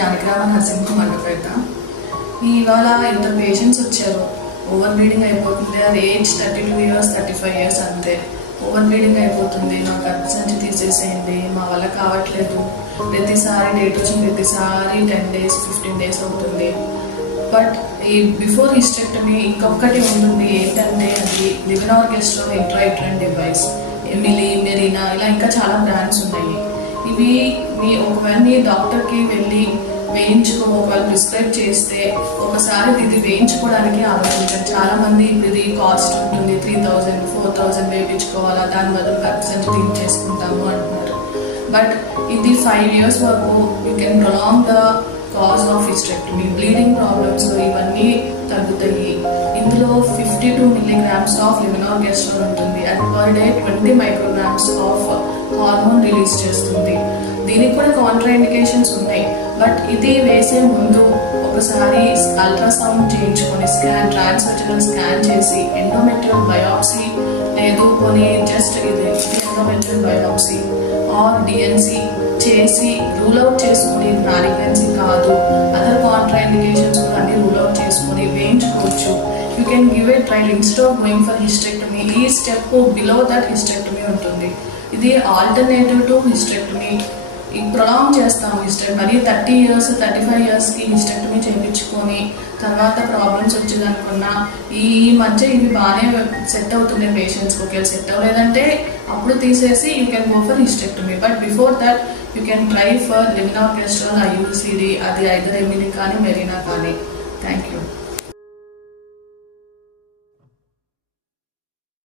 Janakirama nursing Mandapeta. ఇవాళ inter patients వచ్చారు. Over bleeding అయిపోతుంది. అది ఏజ్ 32 years 35 years అంతే. ఓవర్ బ్లీడింగ్ అయిపోతుంది, నాకు గర్భసంచి తీసేసేయండి, మా వల్ల కావట్లేదు. ప్రతిసారి డేట్ వచ్చిన ప్రతిసారి 10 days 15 days అవుతుంది. బట్ ఈ బిఫోర్ హిస్టెక్టమీ ఇంకొకటి ఉంటుంది, ఏంటంటే అది లివెనార్గెస్ట్రోల్ ఇంట్రాయూటరైన్ డివైస్, ఎమిలీ, మెరీనా, ఇలా ఇంకా చాలా బ్రాండ్స్ ఉన్నాయి. ఇవి ఒకవేళ మీ డాక్టర్కి వెళ్ళి ఒకవేళ ప్రిస్క్రైబ్ చేస్తే ఒకసారి ఇది వేయించుకోవడానికి ఆలోచించారు. చాలామంది ఇది కాస్ట్ ఉంటుంది, 3000 4000 వేయించుకోవాలా, దాని బదులు గర్భసంచి తీయించేసుకుంటాము అంటున్నారు. బట్ ఇది 5 years వరకు you can prolong the cause of hysterectomy. Bleeding problems ఇవన్నీ తగ్గుతాయి. ఇందులో 52 milligrams ఆఫ్ లివెనార్గెస్ట్రోల్ ఉంటుంది. అది per day 20 micrograms of hormone release చేస్తుంది. దీనికి కూడా కాంట్రా ఇండికేషన్స్ ఉన్నాయి. బట్ ఇది వేసే ముందు ఒకసారి అల్ట్రాసౌండ్ చేయించుకొని ట్రాన్స్వెజనల్ స్కాన్ చేసి ఎండోమెట్రియల్ బయాప్సీ లేదు కొని జస్ట్ ఇది ఎండోమెట్రియల్ బయాప్సీ ఆర్ డిఎన్సీ చేసి రూల్ అవుట్ చేసుకుని ప్రెగ్నెన్సీ కాదు, అదర్ కాంట్రా ఇండికేషన్స్ కూడా అన్ని రూల్ అవుట్ చేసుకుని వేయించుకోవచ్చు. You can give a trial instead of going for hysterectomy. ఈ స్టెప్ బిలో దట్ హిస్టెక్టమీ ఉంటుంది. ఇది ఆల్టర్నేటివ్ టు హిస్టెక్టమీ. ప్రొలాంగ్ చేస్తాము హిస్టెక్టమీ. మరి 30 years 35 yearsకి హిస్టెక్టమీ చేయించుకొని తర్వాత ప్రాబ్లమ్స్ వచ్చేదనుకున్నా ఈ మధ్య ఇవి బాగానే సెట్ అవుతుంది పేషెంట్స్కి. ఒకవేళ సెట్ అవ్వలేదంటే అప్పుడు తీసేసి you can go for hysterectomy. But before that you can try for levonorgestrel, IUCD, అది ఐదర్ ఎమిలీ కానీ మెరీనా కానీ. Thank you.